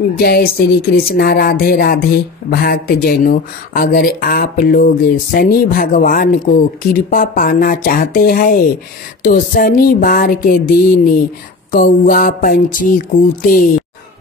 जय श्री कृष्णा। राधे राधे भक्त जैनों, अगर आप लोग शनि भगवान को कृपा पाना चाहते हैं तो शनिवार के दिन कौआ पंछी कूते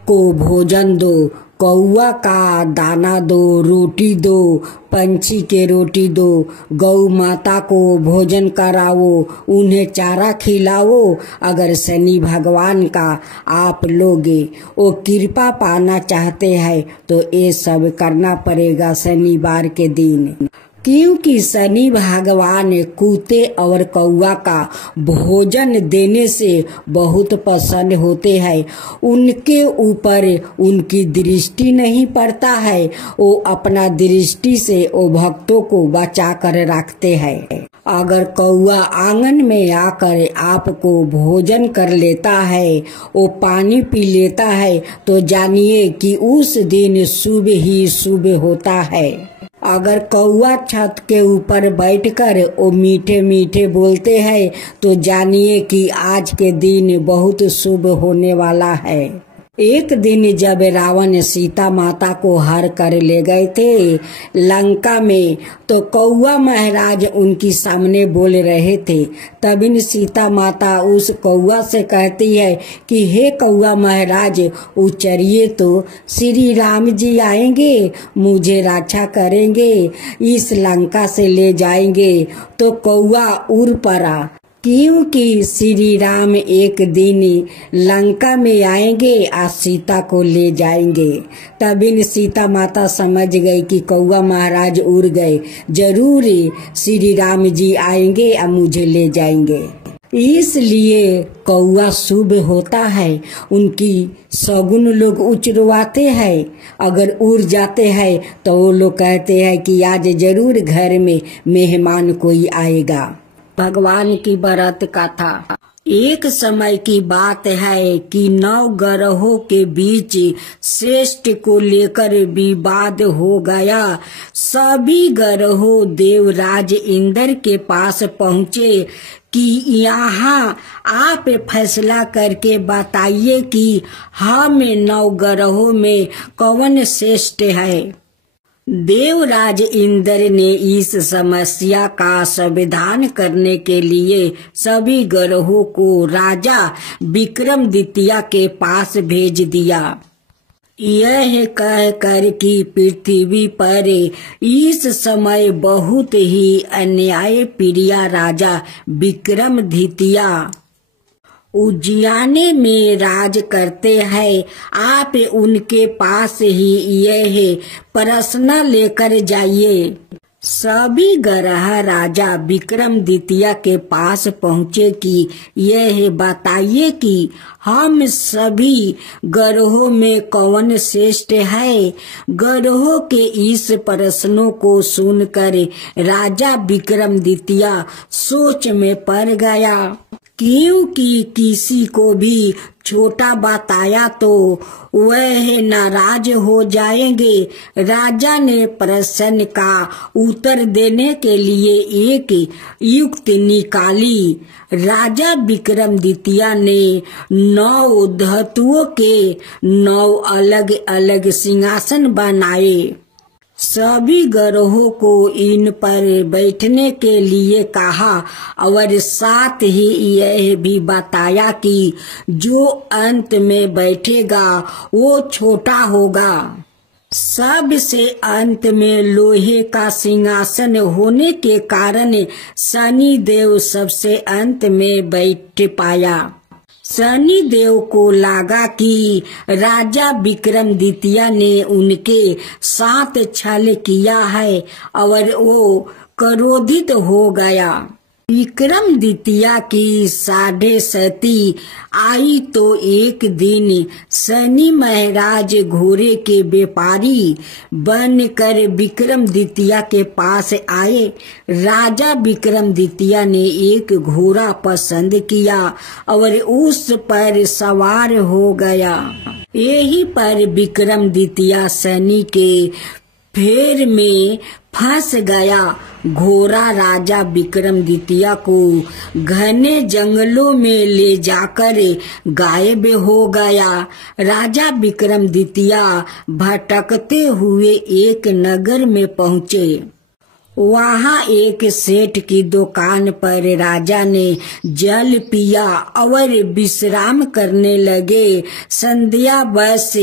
को भोजन दो। कौआ का दाना दो, रोटी दो, पंछी के रोटी दो, गौ माता को भोजन कराओ, उन्हें चारा खिलाओ। अगर शनि भगवान का आप लोग वो कृपा पाना चाहते हैं तो ये सब करना पड़ेगा शनिवार के दिन, क्योंकि शनि भगवान कूते और कौआ का भोजन देने से बहुत प्रसन्न होते हैं। उनके ऊपर उनकी दृष्टि नहीं पड़ता है, वो अपना दृष्टि से वो भक्तों को बचा कर रखते हैं। अगर कौआ आंगन में आकर आपको भोजन कर लेता है, वो पानी पी लेता है, तो जानिए कि उस दिन शुभ ही शुभ होता है। अगर कौआ छत के ऊपर बैठकर वो मीठे मीठे बोलते हैं तो जानिए कि आज के दिन बहुत शुभ होने वाला है। एक दिन जब रावण सीता माता को हर कर ले गए थे लंका में, तो कौआ महाराज उनकी सामने बोल रहे थे। तब इन सीता माता उस कौआ से कहती है कि हे कौआ महाराज, उचरिए तो श्री राम जी आएंगे, मुझे रक्षा करेंगे, इस लंका से ले जाएंगे। तो कौआ उड़ पड़ा, क्योंकि श्री राम एक दिन लंका में आएंगे और सीता को ले जाएंगे। तब इन सीता माता समझ गई कि कौआ महाराज उड़ गए, जरूर श्री राम जी आएंगे और मुझे ले जाएंगे। इसलिए कौआ शुभ होता है, उनकी सगुन लोग उचरवाते हैं। अगर उड़ जाते हैं तो वो लोग कहते हैं कि आज जरूर घर में मेहमान कोई आएगा। भगवान की व्रत कथा। एक समय की बात है कि 9 ग्रहों के बीच श्रेष्ठ को लेकर विवाद हो गया। सभी ग्रहों देवराज इंद्र के पास पहुँचे कि यहाँ आप फैसला करके बताइए कि हम 9 ग्रहों में कौन श्रेष्ठ है। देवराज इंद्र ने इस समस्या का समाधान करने के लिए सभी ग्रहों को राजा विक्रमादित्य के पास भेज दिया। यह कहकर कि पृथ्वी पर इस समय बहुत ही अन्याय प्रिय राजा विक्रमादित्य उज्जैन में राज करते हैं। आप उनके पास ही यह प्रश्न लेकर जाइए। सभी ग्रह राजा विक्रमादित्य के पास पहुँचे कि यह बताइए कि हम सभी ग्रहों में कौन श्रेष्ठ है। ग्रहों के इस प्रश्नों को सुनकर राजा विक्रमादित्य सोच में पड़ गया, क्योंकि किसी को भी छोटा बताया तो वह नाराज हो जाएंगे। राजा ने प्रश्न का उत्तर देने के लिए एक युक्ति निकाली। राजा विक्रमादित्य ने 9 धातुओं के 9 अलग अलग सिंहासन बनाए। सभी ग्रहों को इन पर बैठने के लिए कहा और साथ ही यह भी बताया कि जो अंत में बैठेगा वो छोटा होगा। सबसे अंत में लोहे का सिंहासन होने के कारण शनि देव सबसे अंत में बैठ पाया। शनि देव को लगा कि राजा विक्रमादित्य ने उनके साथ छल किया है और वो क्रोधित हो गया। विक्रमादित्य की 7.5 आई तो एक दिन शनि महाराज घोड़े के व्यापारी बनकर विक्रमादित्य के पास आए। राजा विक्रमादित्य ने एक घोड़ा पसंद किया और उस पर सवार हो गया। यही पर विक्रमादित्य शनि के फेर में फंस गया घोड़ा राजा विक्रमादित्य को घने जंगलों में ले जाकर गायब हो गया। राजा विक्रमादित्य भटकते हुए एक नगर में पहुँचे। वहाँ एक सेठ की दुकान पर राजा ने जल पिया और विश्राम करने लगे। संध्या बस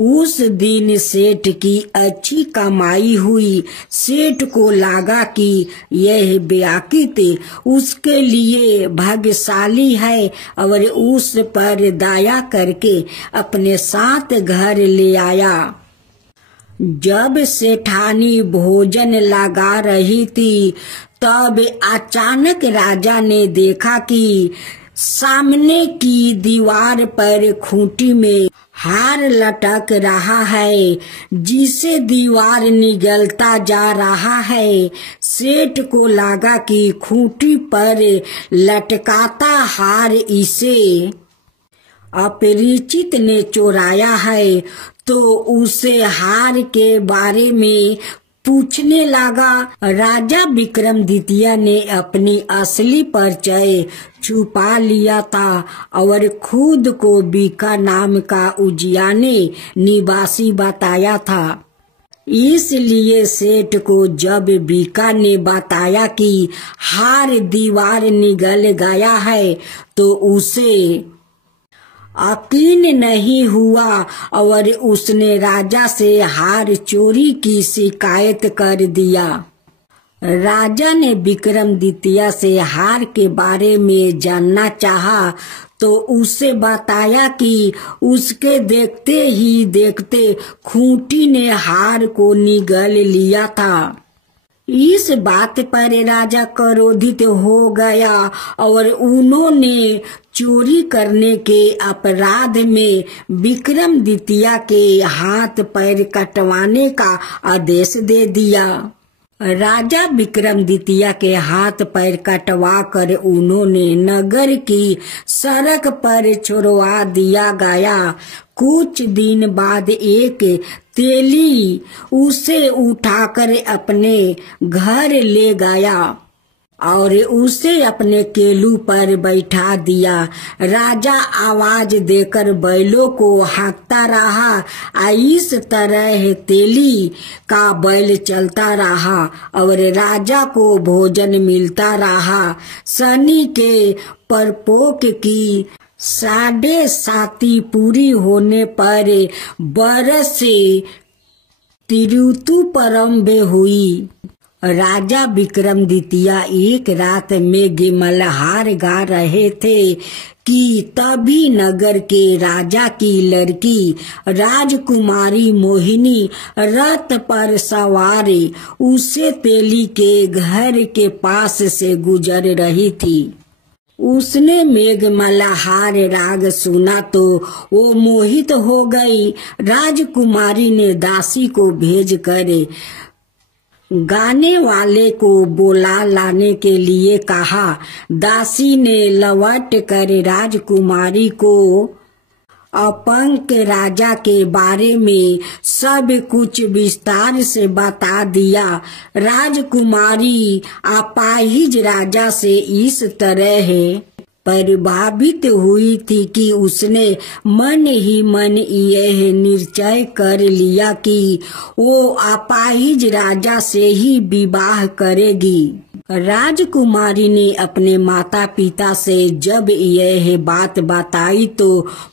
उस दिन सेठ की अच्छी कमाई हुई। सेठ को लगा कि यह व्याकित उसके लिए भाग्यशाली है और उस पर दया करके अपने साथ घर ले आया। जब सेठानी भोजन लगा रही थी तब अचानक राजा ने देखा कि सामने की दीवार पर खूंटी में हार लटक रहा है जिसे दीवार निगलता जा रहा है। सेठ को लगा कि खूंटी पर लटकाता हार इसे अपरिचित ने चुराया है, तो उसे हार के बारे में पूछने लगा। राजा विक्रमादित्य ने अपनी असली परिचय छुपा लिया था और खुद को बीका नाम का उजियाने निवासी बताया था। इसलिए सेठ को जब बीका ने बताया कि हार दीवार निगल गया है तो उसे यकीन नहीं हुआ और उसने राजा से हार चोरी की शिकायत कर दिया। राजा ने विक्रमादित्य से हार के बारे में जानना चाहा तो उसे बताया कि उसके देखते ही देखते खूंटी ने हार को निगल लिया था। इस बात पर राजा क्रोधित हो गया और उन्होंने चोरी करने के अपराध में विक्रमादित्य के हाथ पैर कटवाने का आदेश दे दिया। राजा विक्रमादित्य के हाथ पैर कटवा कर उन्होंने नगर की सड़क पर छोड़वा दिया गया। कुछ दिन बाद एक तेली उसे उठाकर अपने घर ले गया और उसे अपने केलू पर बैठा दिया। राजा आवाज देकर बैलों को हाँकता रहा। इस तरह तेली का बैल चलता रहा और राजा को भोजन मिलता रहा। शनि के प्रकोप की 7.5 पूरी होने पर बरस ऋतु प्रारंभ हुई। राजा विक्रमादित्य एक रात में मल्हार गा रहे थे कि तभी नगर के राजा की लड़की राजकुमारी मोहिनी रथ पर सवार उसे तेली के घर के पास से गुजर रही थी। उसने मेघ मल्हार राग सुना तो वो मोहित हो गई। राजकुमारी ने दासी को भेजकर गाने वाले को बुला लाने के लिए कहा। दासी ने लौट कर राजकुमारी को अपंक राजा के बारे में सब कुछ विस्तार से बता दिया। राजकुमारी अपाहिज राजा से इस तरह प्रभावित हुई थी कि उसने मन ही मन यह निश्चय कर लिया कि वो अपाहिज राजा से ही विवाह करेगी। राजकुमारी ने अपने माता पिता से जब यह बात बताई तो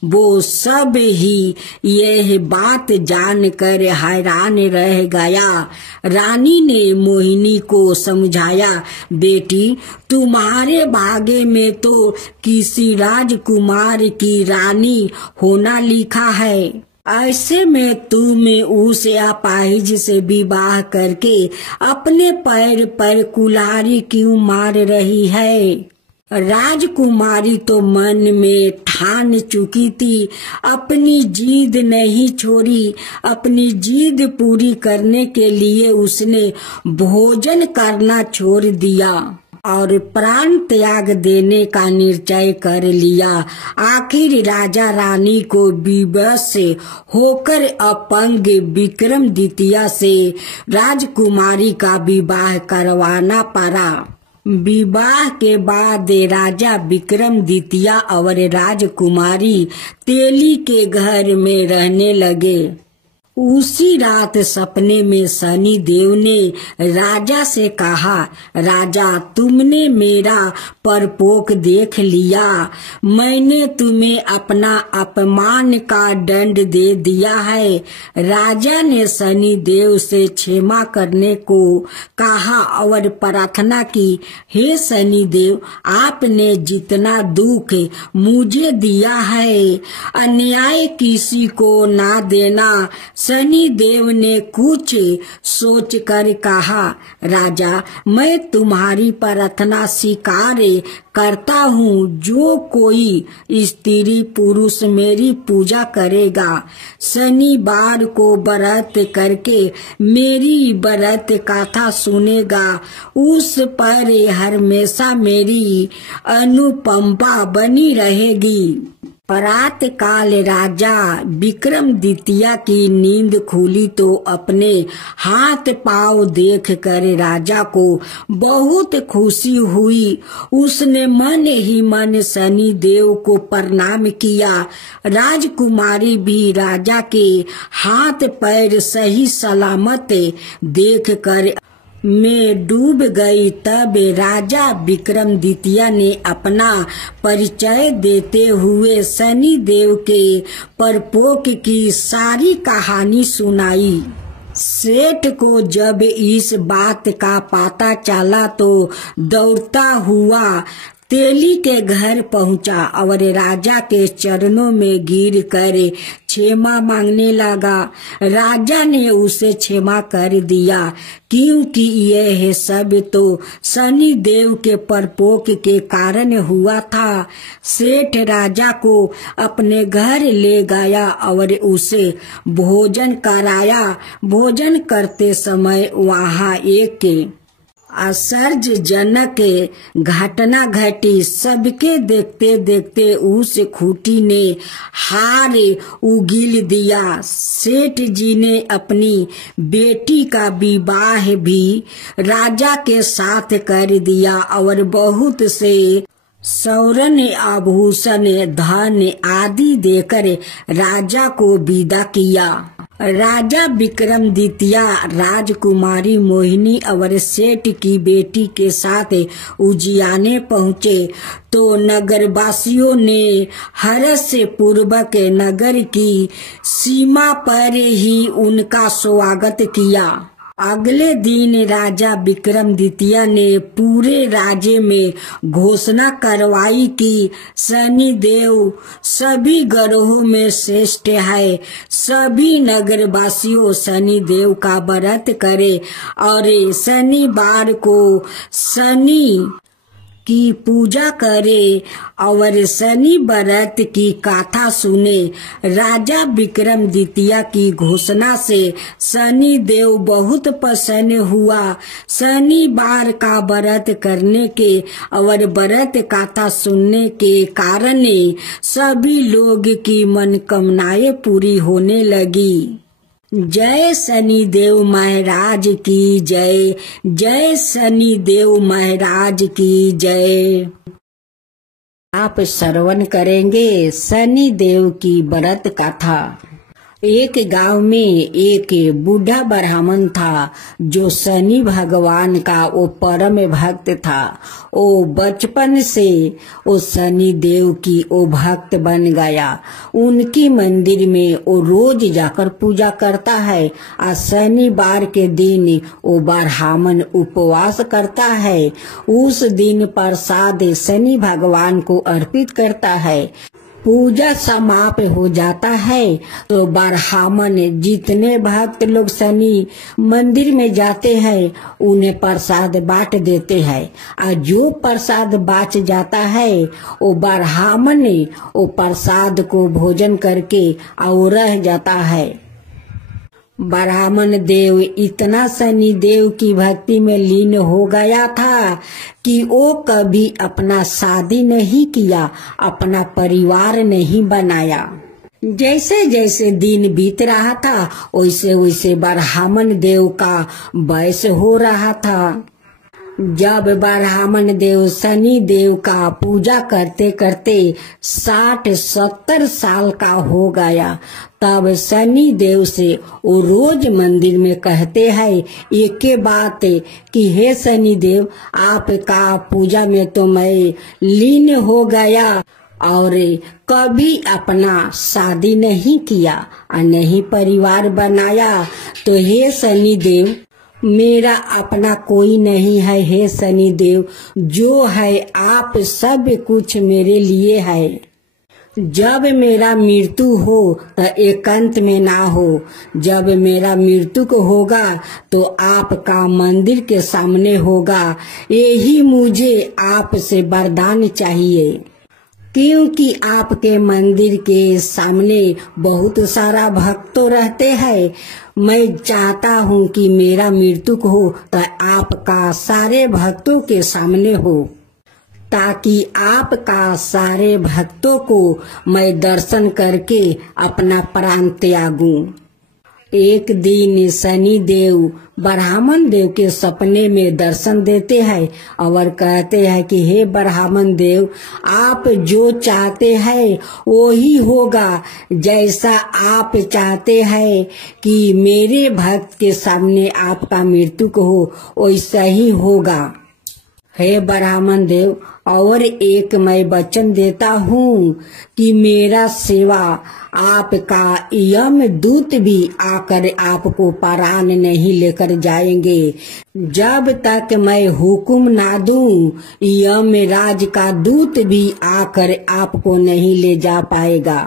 वो सब ही यह बात जानकर हैरान रह गया। रानी ने मोहिनी को समझाया, बेटी तुम्हारे भाग्य में तो किसी राजकुमार की रानी होना लिखा है। ऐसे में तुम उस अपाहिज से विवाह करके अपने पैर पर कुल्हाड़ी क्यों मार रही है। राजकुमारी तो मन में ठान चुकी थी, अपनी जिद नहीं छोड़ी। अपनी जिद पूरी करने के लिए उसने भोजन करना छोड़ दिया। और प्राण त्याग देने का निश्चय कर लिया। आखिर राजा रानी को विवश होकर अपंग विक्रमादित्य से राजकुमारी का विवाह करवाना पड़ा। विवाह के बाद राजा विक्रमादित्य और राजकुमारी तेली के घर में रहने लगे। उसी रात सपने में शनि देव ने राजा से कहा, राजा तुमने मेरा परपोक देख लिया। मैंने तुम्हें अपना अपमान का दंड दे दिया है। राजा ने शनि देव से क्षमा करने को कहा और प्रार्थना की, हे शनि देव, आपने जितना दुख मुझे दिया है अन्याय किसी को ना देना। शनि देव ने कुछ सोच कर कहा, राजा मैं तुम्हारी प्रार्थना स्वीकार करता हूँ। जो कोई स्त्री पुरुष मेरी पूजा करेगा, शनिवार को व्रत करके मेरी व्रत कथा सुनेगा, उस पर हमेशा मेरी अनुकंपा बनी रहेगी। प्रातः काल राजा विक्रमादित्य की नींद खुली तो अपने हाथ पांव देखकर राजा को बहुत खुशी हुई। उसने मन ही मन शनि देव को प्रणाम किया। राजकुमारी भी राजा के हाथ पैर सही सलामत देखकर में डूब गई। तब राजा विक्रमादित्य ने अपना परिचय देते हुए शनि देव के परपोक की सारी कहानी सुनाई। सेठ को जब इस बात का पता चला तो दौड़ता हुआ तेली के घर पहुंचा और राजा के चरणों में गिर कर क्षमा मांगने लगा। राजा ने उसे क्षमा कर दिया, क्योंकि यह सब तो शनि देव के परपोक के कारण हुआ था। सेठ राजा को अपने घर ले गया और उसे भोजन कराया। भोजन करते समय वहाँ एक आश्चर्यजनक घटना घटी। सबके देखते देखते उस खूंटी ने हार उगील दिया। सेठ जी ने अपनी बेटी का विवाह भी राजा के साथ कर दिया और बहुत से स्वर्ण आभूषण धन आदि देकर राजा को विदा किया। राजा विक्रमादित्य राजकुमारी मोहिनी और सेठ की बेटी के साथ उजियाने पहुँचे तो नगरवासियों ने हर्ष से पूर्वक नगर की सीमा पर ही उनका स्वागत किया। अगले दिन राजा विक्रमादित्य ने पूरे राज्य में घोषणा करवाई कि शनि देव सभी ग्रहों में श्रेष्ठ है। सभी नगरवासियों शनि देव का व्रत करे और शनिवार को शनि की पूजा करे और शनि व्रत की कथा सुने। राजा विक्रमादित्य की घोषणा से शनि देव बहुत प्रसन्न हुआ। शनिवार का व्रत करने के और व्रत कथा सुनने के कारण सभी लोग की मनोकामनाएं पूरी होने लगी। जय शनि देव महाराज की जय। जय शनि देव महाराज की जय। आप श्रवण करेंगे शनि देव की व्रत कथा। एक गांव में एक बूढ़ा ब्राह्मण था जो शनि भगवान का वो परम भक्त था। वो बचपन से वो शनि देव की वो भक्त बन गया। उनकी मंदिर में वो रोज जाकर पूजा करता है और शनिवार के दिन वो ब्राह्मण उपवास करता है। उस दिन प्रसाद शनि भगवान को अर्पित करता है। पूजा समाप्त हो जाता है तो ब्राह्मण जितने भक्त लोग शनि मंदिर में जाते हैं उन्हें प्रसाद बांट देते हैं और जो प्रसाद बच जाता है वो ब्राह्मण वो प्रसाद को भोजन करके और रह जाता है। ब्राह्मण देव इतना शनि देव की भक्ति में लीन हो गया था कि वो कभी अपना शादी नहीं किया, अपना परिवार नहीं बनाया। जैसे जैसे दिन बीत रहा था वैसे वैसे ब्राह्मण देव का वयस हो रहा था। जब ब्राह्मण देव शनि देव का पूजा करते करते 60-70 साल का हो गया, तब शनि देव से वो रोज मंदिर में कहते हैं एक के बात कि हे शनि देव, आपका पूजा में तो मैं लीन हो गया और कभी अपना शादी नहीं किया और नहीं परिवार बनाया। तो हे शनि देव, मेरा अपना कोई नहीं है। हे शनि देव, जो है आप सब कुछ मेरे लिए है। जब मेरा मृत्यु हो तो एकांत में ना हो। जब मेरा मृत्यु को होगा तो आपका मंदिर के सामने होगा। यही मुझे आपसे वरदान चाहिए, क्योंकि आपके मंदिर के सामने बहुत सारा भक्तों रहते हैं। मैं चाहता हूँ कि मेरा मृत्यु हो तो आपका सारे भक्तों के सामने हो, ताकि आपका सारे भक्तों को मैं दर्शन करके अपना प्राण त्यागूं। एक दिन शनि देव ब्राह्मण देव के सपने में दर्शन देते हैं और कहते हैं कि हे ब्राह्मण देव, आप जो चाहते हैं वो ही होगा। जैसा आप चाहते हैं कि मेरे भक्त के सामने आपका मृत्यु हो वैसा ही होगा। हे ब्राह्मण देव, और एक मैं वचन देता हूँ कि मेरा सेवा आपका यम दूत भी आकर आपको प्राण नहीं लेकर जाएंगे। जब तक मैं हुक्म ना दूं, यम राज का दूत भी आकर आपको नहीं ले जा पाएगा।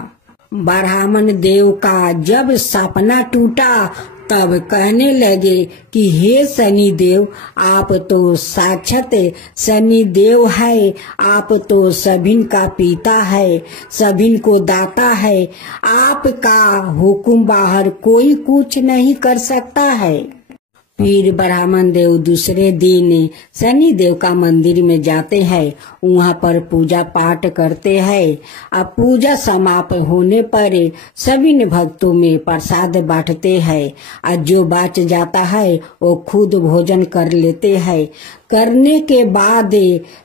ब्राह्मण देव का जब सपना टूटा तब कहने लगे कि हे शनि देव, आप तो साक्षात शनि देव है। आप तो सभिन का पिता है, सभिन को दाता है। आपका हुक्म बाहर कोई कुछ नहीं कर सकता है। फिर ब्राह्मण देव दूसरे दिन शनि देव का मंदिर में जाते हैं, वहाँ पर पूजा पाठ करते हैं। अब पूजा समाप्त होने पर सभी भक्तों में प्रसाद बांटते हैं और जो बच जाता है वो खुद भोजन कर लेते हैं। करने के बाद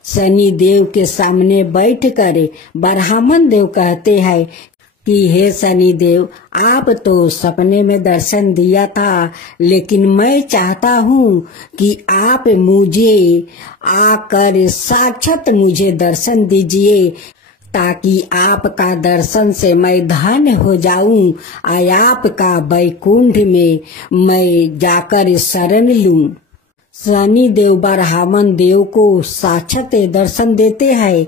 शनि देव के सामने बैठकर ब्राह्मण देव कहते हैं कि हे शनि देव, आप तो सपने में दर्शन दिया था, लेकिन मैं चाहता हूँ कि आप मुझे आकर साक्षात मुझे दर्शन दीजिए, ताकि आपका दर्शन से मैं धन्य हो जाऊं और आपका वैकुंठ में मैं जाकर शरण लूं। शनि देव ब्राह्मण देव को साक्षात दर्शन देते हैं।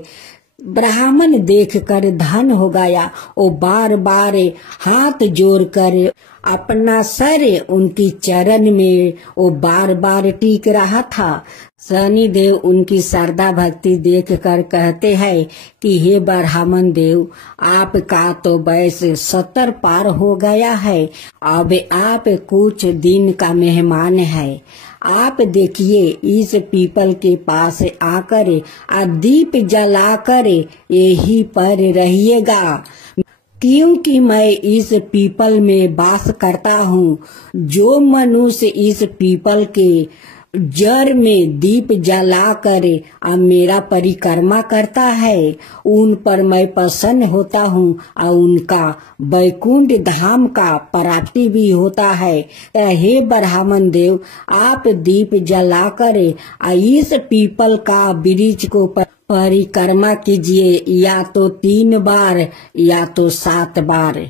ब्राह्मण देखकर धन हो गया। वो बार बार हाथ जोड़कर अपना सर उनकी चरण में वो बार बार टीक रहा था। शनि देव उनकी श्रद्धा भक्ति देखकर कहते हैं कि हे ब्राह्मण देव, आपका तो वयस 70 पार हो गया है। अब आप कुछ दिन का मेहमान है। आप देखिए, इस पीपल के पास आकर दीप जलाकर यही पर रहिएगा, क्योंकि मैं इस पीपल में वास करता हूँ। जो मनुष्य इस पीपल के जड़ में दीप जलाकर मेरा परिक्रमा करता है, उन पर मैं प्रसन्न होता हूँ और उनका वैकुंठ धाम का प्राप्ति भी होता है। हे ब्राह्मण देव, आप दीप जलाकर इस पीपल का वृक्ष को परिक्रमा कीजिए, या तो 3 बार या तो 7 बार,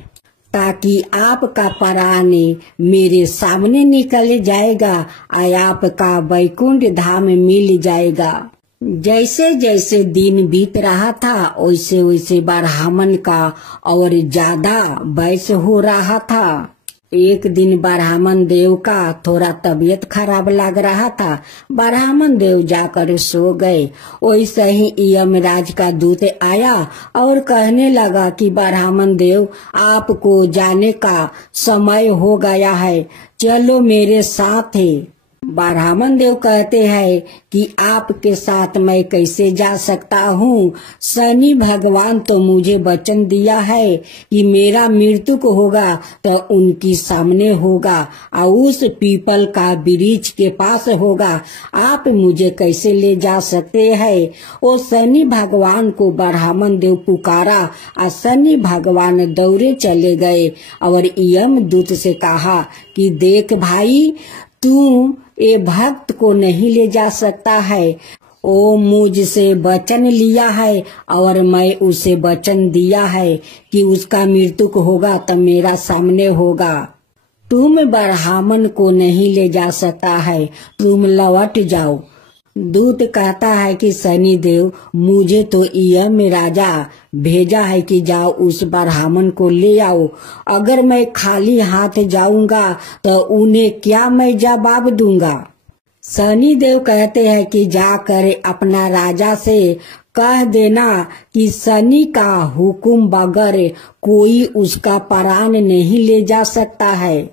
ताकि आपका प्राण मेरे सामने निकल जाएगा और आपका वैकुंठ धाम मिल जाएगा। जैसे जैसे दिन बीत रहा था वैसे वैसे ब्राह्मण का और ज्यादा वयस हो रहा था। एक दिन ब्राह्मण देव का थोड़ा तबीयत खराब लग रहा था। ब्राह्मण देव जाकर सो गए। वैसे ही यमराज का दूत आया और कहने लगा कि ब्राह्मण देव, आपको जाने का समय हो गया है, चलो मेरे साथ है। ब्राह्मण देव कहते हैं कि आपके साथ मैं कैसे जा सकता हूँ? शनि भगवान तो मुझे वचन दिया है कि मेरा मृत्यु को होगा तो उनकी सामने होगा और उस पीपल का वृक्ष के पास होगा। आप मुझे कैसे ले जा सकते हैं? वो शनि भगवान को ब्राह्मण देव पुकारा और शनि भगवान दौड़े चले गए और यमदूत से कहा कि देख भाई, तू ये भक्त को नहीं ले जा सकता है। वो मुझसे वचन लिया है और मैं उसे वचन दिया है कि उसका मृत्यु होगा तो मेरा सामने होगा। तुम ब्राह्मण को नहीं ले जा सकता है, तुम लौट जाओ। दूत कहता है कि शनि देव, मुझे तो यम राजा भेजा है कि जाओ उस ब्राह्मण को ले आओ। अगर मैं खाली हाथ जाऊंगा तो उन्हें क्या मैं जवाब दूंगा? शनि देव कहते हैं कि जाकर अपना राजा से कह देना कि शनि का हुक्म बगैर कोई उसका प्राण नहीं ले जा सकता है।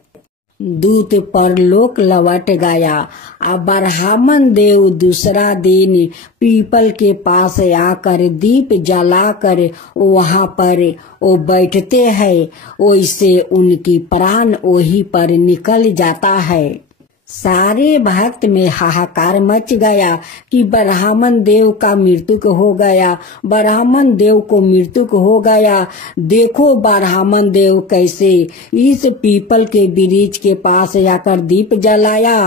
दूत परलोक लौट गया। अब ब्राह्मण देव दूसरा दिन पीपल के पास आकर दीप जलाकर वहाँ पर वो बैठते हैं। वैसे उनकी प्राण वहीं पर निकल जाता है। सारे भक्त में हाहाकार मच गया कि ब्राह्मण देव का मृत्यु हो गया, ब्राह्मण देव को मृत्यु हो गया। देखो ब्राह्मण देव कैसे इस पीपल के वृक्ष के पास जाकर दीप जलाया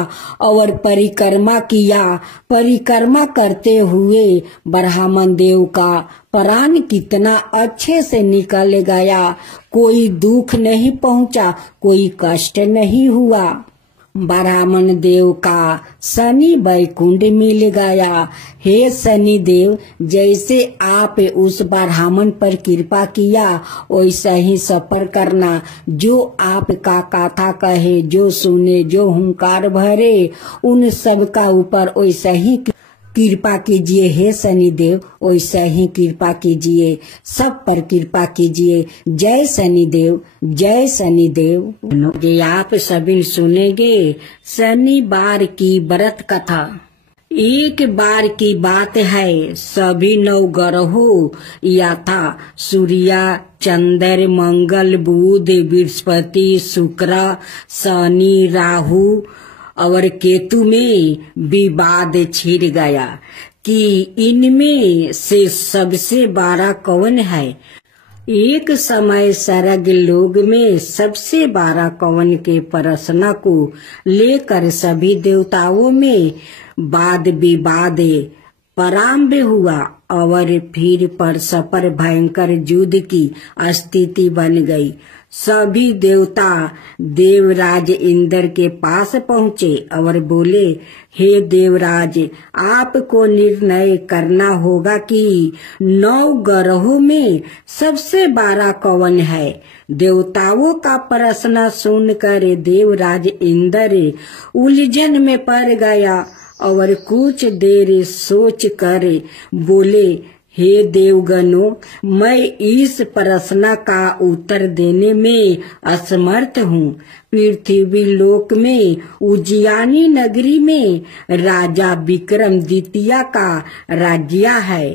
और परिक्रमा किया। परिक्रमा करते हुए ब्राह्मण देव का प्राण कितना अच्छे से निकल गया। कोई दुख नहीं पहुंचा, कोई कष्ट नहीं हुआ। ब्राह्मण देव का शनि वैकुंठ मिल गया। हे शनि देव, जैसे आप उस ब्राह्मण पर कृपा किया वैसा ही सफर करना। जो आपका कथा कहे, जो सुने, जो हुंकार भरे, उन सब का ऊपर वैसा ही कृपा कीजिए। हे शनि देव, वैसा ही कृपा कीजिए, सब पर कृपा कीजिए। जय शनि देव, जय शनि देव। ये आप सभी सुनेंगे शनिवार की व्रत कथा। एक बार की बात है, सभी 9 ग्रहों यथा सूर्य, चंद्र, मंगल, बुध, बृहस्पति, शुक्र, शनि, राहु और केतु में विवाद छिड़ गया कि इनमें से सबसे बड़ा कौन है। एक समय स्वर्ग लोक में सबसे बड़ा कौन के प्रश्न को लेकर सभी देवताओं में वाद विवाद प्रारंभ हुआ और फिर परस्पर भयंकर युद्ध की स्थिति बन गई। सभी देवता देवराज इंद्र के पास पहुँचे और बोले, हे देवराज, आपको निर्णय करना होगा कि 9 ग्रहों में सबसे बड़ा कौन है। देवताओं का प्रश्न सुनकर देवराज इंद्र उलझन में पड़ गया और कुछ देर सोच कर बोले, हे देवगणों, मैं इस प्रश्न का उत्तर देने में असमर्थ हूँ। पृथ्वी लोक में उज्जैनी नगरी में राजा विक्रमादित्य का राज्य है।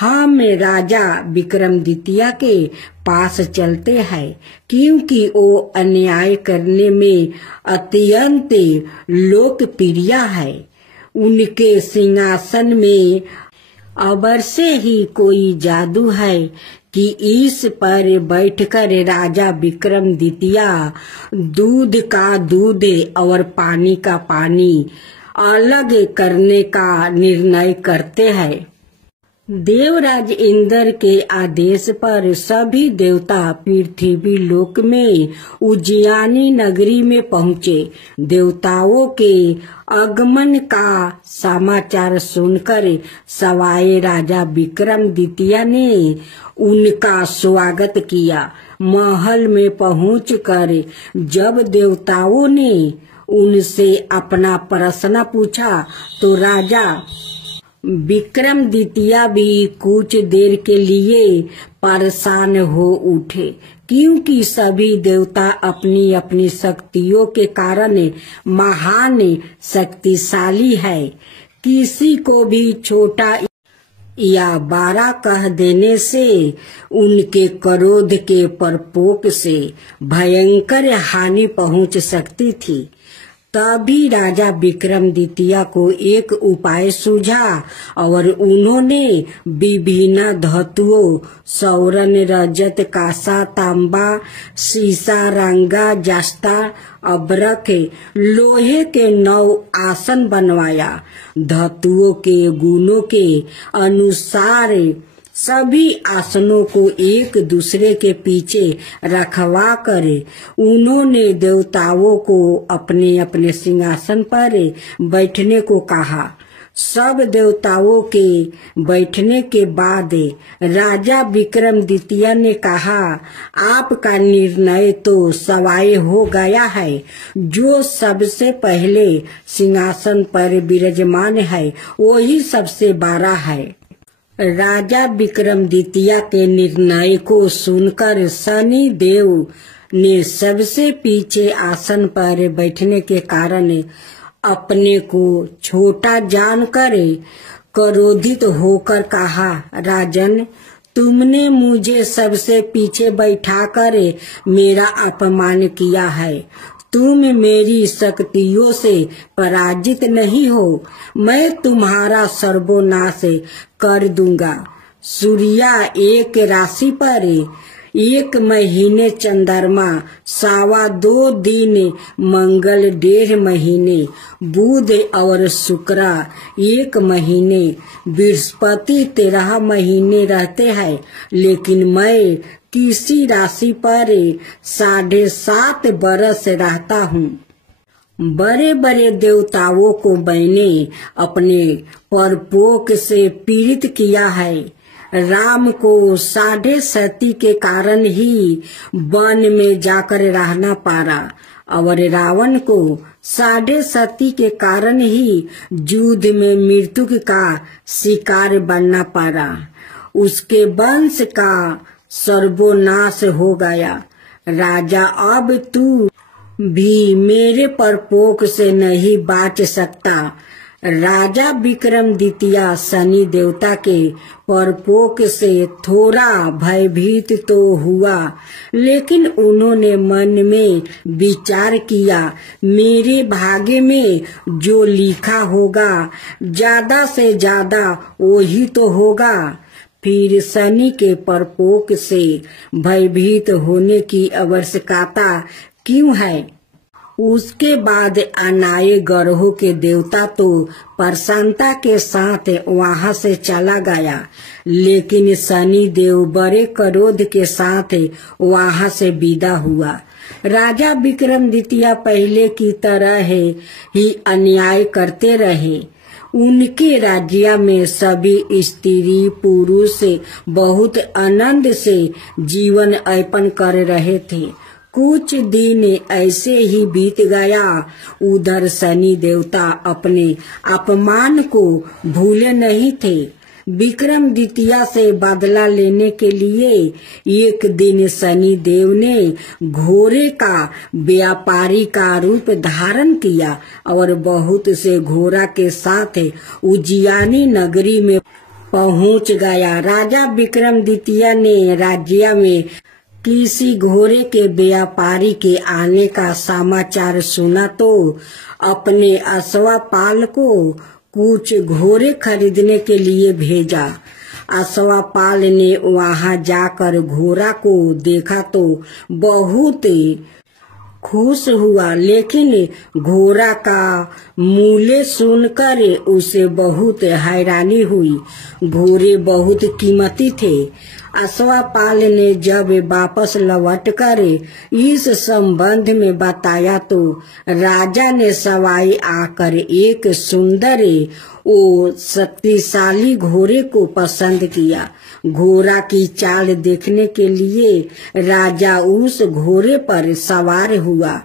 हम राजा विक्रमादित्य के पास चलते हैं क्योंकि वो अन्याय करने में अत्यंत लोकप्रिय है। उनके सिंहासन में अवश्य ही कोई जादू है कि इस पर बैठकर राजा विक्रमादित्य दूध का दूध और पानी का पानी अलग करने का निर्णय करते हैं। देवराज इंद्र के आदेश पर सभी देवता पृथ्वी लोक में उज्जैनी नगरी में पहुँचे। देवताओं के आगमन का समाचार सुनकर सवाए राजा विक्रमादित्य ने उनका स्वागत किया। महल में पहुंचकर जब देवताओं ने उनसे अपना प्रश्न पूछा तो राजा विक्रमादित्य भी कुछ देर के लिए परेशान हो उठे, क्योंकि सभी देवता अपनी अपनी शक्तियों के कारण महान शक्तिशाली है। किसी को भी छोटा या बड़ा कह देने से उनके क्रोध के प्रकोप से भयंकर हानि पहुंच सकती थी। तभी राजा विक्रमादित्य को एक उपाय सूझा और उन्होंने विभिन्न धातुओं स्वर्ण, रजत, कांसा, तांबा, सीसा, रंगा, जस्ता, अब्रक, लोहे के 9 आसन बनवाया। धातुओं के गुणों के अनुसार सभी आसनों को एक दूसरे के पीछे रखवा कर उन्होंने देवताओं को अपने अपने सिंहासन पर बैठने को कहा। सब देवताओं के बैठने के बाद राजा विक्रमादित्य ने कहा, आपका निर्णय तो सवाए हो गया है। जो सबसे पहले सिंहासन पर विराजमान है वही सबसे बड़ा है। राजा विक्रमादित्य के निर्णय को सुनकर शनि देव ने सबसे पीछे आसन पर बैठने के कारण अपने को छोटा जानकर क्रोधित होकर कहा, राजन, तुमने मुझे सबसे पीछे बैठाकर मेरा अपमान किया है। तुम मेरी शक्तियों से पराजित नहीं हो। मैं तुम्हारा सर्वनाश कर दूंगा। सूर्य एक राशि पर 1 महीने, चंद्रमा 2.25 दिन, मंगल 1.5 महीने, बुध और शुक्र 1 महीने, बृहस्पति 13 महीने रहते हैं, लेकिन मैं किसी राशि पर 7.5 बरस रहता हूँ। बड़े बड़े देवताओं को मैंने अपने परपोक से पीड़ित किया है। राम को 7.5 के कारण ही वन में जाकर रहना पड़ा और रावण को 7.5 के कारण ही युद्ध में मृत्यु का शिकार बनना पड़ा। उसके वंश का सर्वनाश हो गया। राजा, अब तू भी मेरे परपोक से नहीं बच सकता। राजा विक्रमादित्य शनि देवता के परपोक से थोड़ा भयभीत तो हुआ, लेकिन उन्होंने मन में विचार किया, मेरे भाग्य में जो लिखा होगा ज्यादा से ज्यादा वही तो होगा। फिर शनि के परपोक से भयभीत होने की आवश्यकता क्यों है। उसके बाद अनाए ग्रहों के देवता तो प्रसन्नता के साथ वहां से चला गया, लेकिन शनि देव बड़े क्रोध के साथ वहां से विदा हुआ। राजा विक्रमादित्य पहले की तरह ही अन्याय करते रहे। उनके राज्य में सभी स्त्री पुरुष बहुत आनंद से जीवन यापन कर रहे थे। कुछ दिन ऐसे ही बीत गया। उधर शनि देवता अपने अपमान को भूले नहीं थे। विक्रमादित्य से बदला लेने के लिए एक दिन शनि देव ने घोड़े का व्यापारी का रूप धारण किया और बहुत से घोड़ा के साथ उज्जैनी नगरी में पहुंच गया। राजा विक्रमादित्य ने राज्य में किसी घोड़े के व्यापारी के आने का समाचार सुना तो अपने अश्वपाल को कुछ घोड़े खरीदने के लिए भेजा। अश्वपाल ने वहां जाकर घोड़ा को देखा तो बहुत खुश हुआ, लेकिन घोड़ा का मूल्य सुनकर उसे बहुत हैरानी हुई। घोड़े बहुत कीमती थे। अश्वपाल ने जब वापस लौटकर इस संबंध में बताया तो राजा ने सवाई आकर एक सुंदर और शक्तिशाली घोड़े को पसंद किया। घोड़ा की चाल देखने के लिए राजा उस घोड़े पर सवार हुआ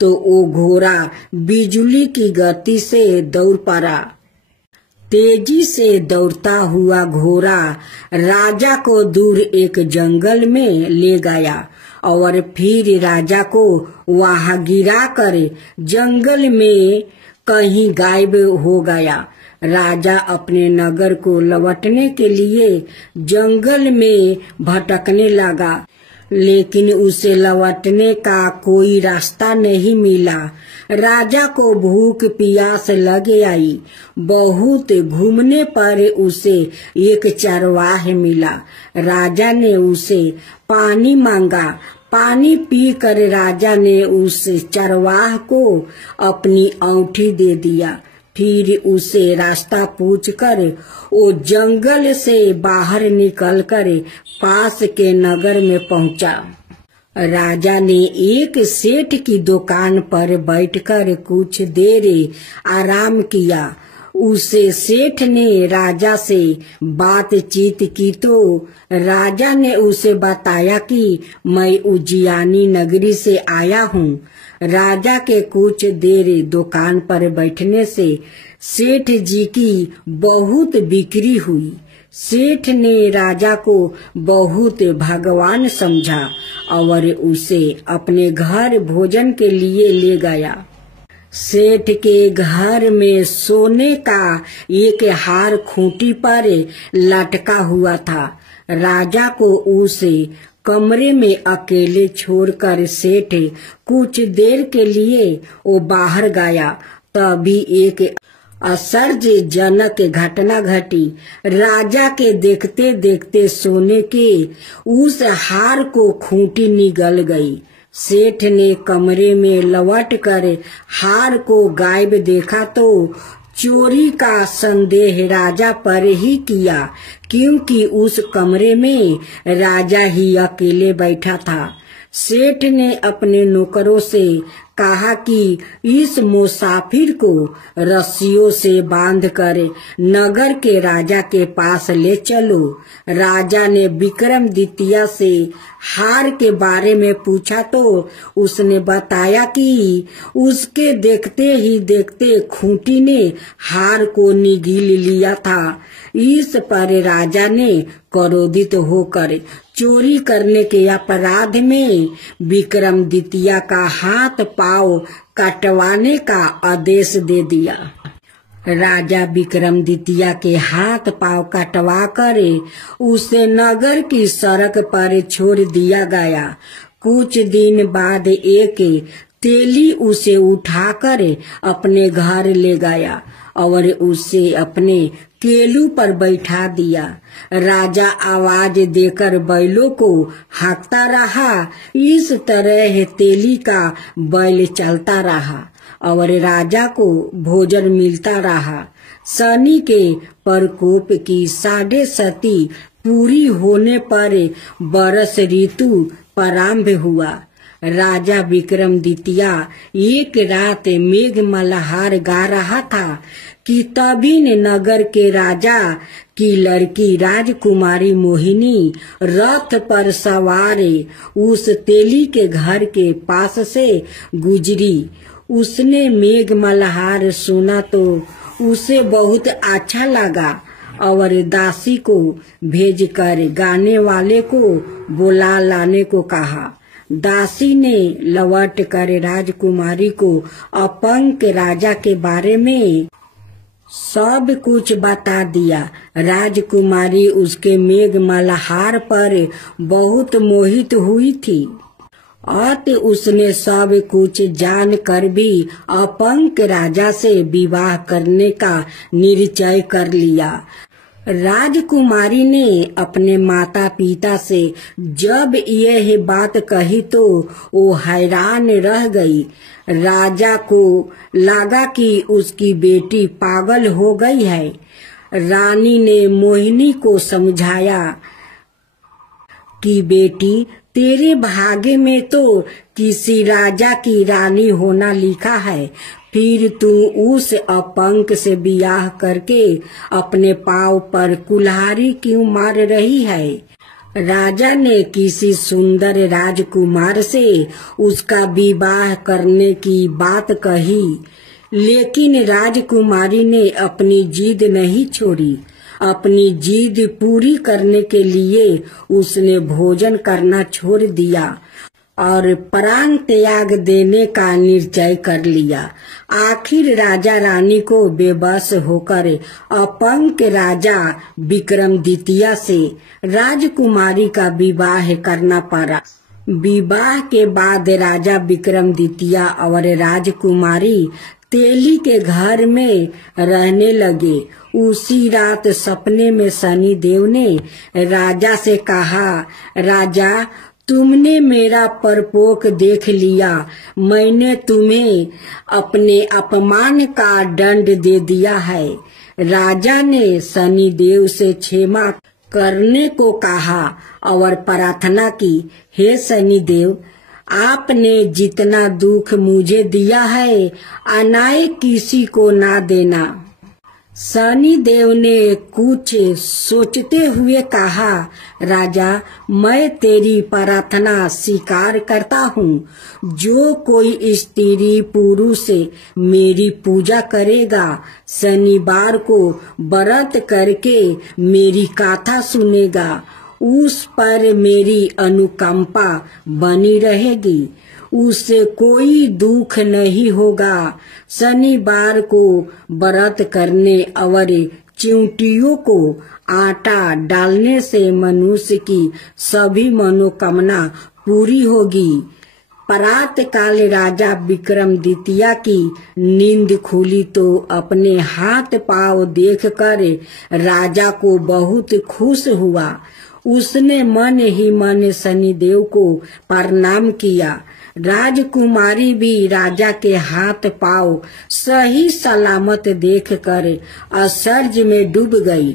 तो वो घोड़ा बिजली की गति से दौड़ पड़ा। तेजी से दौड़ता हुआ घोड़ा राजा को दूर एक जंगल में ले गया और फिर राजा को वहां गिराकर जंगल में कहीं गायब हो गया। राजा अपने नगर को लौटने के लिए जंगल में भटकने लगा, लेकिन उसे लौटने का कोई रास्ता नहीं मिला। राजा को भूख प्यास लग आई। बहुत घूमने पर उसे एक चरवाह मिला। राजा ने उसे पानी मांगा। पानी पीकर राजा ने उस चरवाह को अपनी औंठी दे दिया। फिर उसे रास्ता पूछकर वो जंगल से बाहर निकलकर पास के नगर में पहुंचा। राजा ने एक सेठ की दुकान पर बैठकर कुछ देर आराम किया। उसे सेठ ने राजा से बातचीत की तो राजा ने उसे बताया कि मैं उज्जैनी नगरी से आया हूँ। राजा के कुछ देर दुकान पर बैठने से सेठ जी की बहुत बिक्री हुई। सेठ ने राजा को बहुत भगवान समझा और उसे अपने घर भोजन के लिए ले गया। सेठ के घर में सोने का एक हार खूंटी पर लटका हुआ था। राजा को उसे कमरे में अकेले छोड़कर सेठ कुछ देर के लिए वो बाहर गया। तभी एक आश्चर्यजनक घटना घटी। राजा के देखते देखते सोने के उस हार को खूंटी निगल गई। सेठ ने कमरे में लौटकर हार को गायब देखा तो चोरी का संदेह राजा पर ही किया, क्योंकि उस कमरे में राजा ही अकेले बैठा था। सेठ ने अपने नौकरों से कहा कि इस मुसाफिर को रस्सियों से बांधकर नगर के राजा के पास ले चलो। राजा ने विक्रमादित्य से हार के बारे में पूछा तो उसने बताया कि उसके देखते ही देखते खूंटी ने हार को निगल लिया था। इस पर राजा ने क्रोधित होकर चोरी करने के अपराध में विक्रमादित्य का हाथ पांव कटवाने का आदेश दे दिया। राजा विक्रमादित्य के हाथ पांव कटवा कर उसे नगर की सड़क पर छोड़ दिया गया। कुछ दिन बाद एक तेली उसे उठाकर अपने घर ले गया और उसे अपने केलू पर बैठा दिया। राजा आवाज देकर बैलों को हाँकता रहा। इस तरह तेली का बैल चलता रहा और राजा को भोजन मिलता रहा। शनि के प्रकोप की 7.5 पूरी होने पर बरस ऋतु प्रारंभ हुआ। राजा विक्रमादित्य एक रात मेघ मल्हार गा रहा था कि तभी नगर के राजा की लड़की राजकुमारी मोहिनी रथ पर सवार उस तेली के घर के पास से गुजरी। उसने मेघ मल्हार सुना तो उसे बहुत अच्छा लगा और दासी को भेजकर गाने वाले को बुला लाने को कहा। दासी ने लौट कर राजकुमारी को अपंग राजा के बारे में सब कुछ बता दिया। राजकुमारी उसके मेघ मल्हार पर बहुत मोहित हुई थी। अत उसने सब कुछ जानकर भी अपंग राजा से विवाह करने का निश्चय कर लिया। राजकुमारी ने अपने माता पिता से जब यह बात कही तो वो हैरान रह गई। राजा को लगा कि उसकी बेटी पागल हो गई है। रानी ने मोहिनी को समझाया कि बेटी, तेरे भाग्य में तो किसी राजा की रानी होना लिखा है, फिर तू उस अपंक से ब्याह करके अपने पाँव पर कुल्हाड़ी क्यों मार रही है। राजा ने किसी सुंदर राजकुमार से उसका विवाह करने की बात कही, लेकिन राजकुमारी ने अपनी जिद नहीं छोड़ी। अपनी जिद पूरी करने के लिए उसने भोजन करना छोड़ दिया और प्राण त्याग देने का निश्चय कर लिया। आखिर राजा रानी को बेबस होकर अपंक राजा विक्रमादित्य से राजकुमारी का विवाह करना पड़ा। विवाह के बाद राजा विक्रमादित्य और राजकुमारी तेली के घर में रहने लगे। उसी रात सपने में शनि देव ने राजा से कहा, राजा, तुमने मेरा परपोक देख लिया। मैंने तुम्हें अपने अपमान का दंड दे दिया है। राजा ने शनि देव से क्षमा करने को कहा और प्रार्थना की, हे शनि देव, आपने जितना दुख मुझे दिया है अनाय किसी को ना देना। शनि देव ने कुछ सोचते हुए कहा, राजा, मैं तेरी प्रार्थना स्वीकार करता हूँ। जो कोई स्त्री पुरुष मेरी पूजा करेगा, शनिवार को व्रत करके मेरी कथा सुनेगा, उस पर मेरी अनुकंपा बनी रहेगी, उससे कोई दुख नहीं होगा। शनिवार को व्रत करने और चिंटियों को आटा डालने से मनुष्य की सभी मनोकामना पूरी होगी। प्रात काल राजा विक्रमादित्य की नींद खुली तो अपने हाथ पांव देखकर राजा को बहुत खुश हुआ। उसने मन ही मन शनिदेव को प्रणाम किया। राजकुमारी भी राजा के हाथ पांव सही सलामत देखकर आश्चर्य में डूब गई।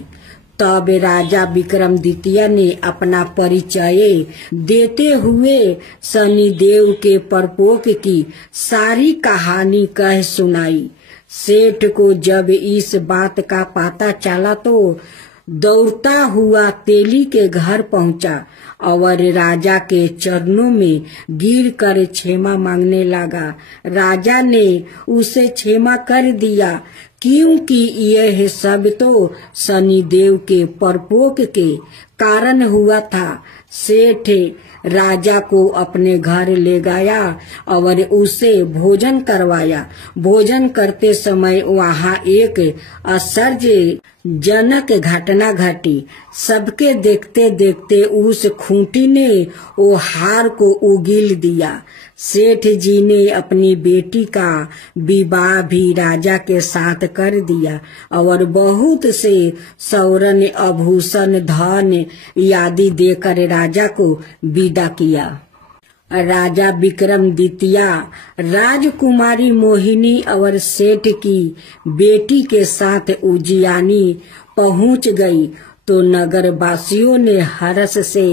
तब राजा विक्रमादित्य ने अपना परिचय देते हुए शनिदेव के परपोक की सारी कहानी कह सुनाई। सेठ को जब इस बात का पता चला तो दौड़ता हुआ तेली के घर पहुंचा और राजा के चरणों में गिरकर क्षमा मांगने लगा। राजा ने उसे क्षमा कर दिया, क्योंकि यह सब तो शनिदेव के परपोक के कारण हुआ था। सेठ राजा को अपने घर ले गया और उसे भोजन करवाया। भोजन करते समय वहाँ एक आश्चर्यजनक घटना घटी। सबके देखते देखते उस खूंटी ने वो हार को उगील दिया। सेठ जी ने अपनी बेटी का विवाह भी राजा के साथ कर दिया और बहुत से स्वर्ण आभूषण धन आदि देकर राजा को विदा किया। राजा विक्रमादित्य राजकुमारी मोहिनी और सेठ की बेटी के साथ उज्जैनी पहुंच गई तो नगर वासियों ने हर्ष से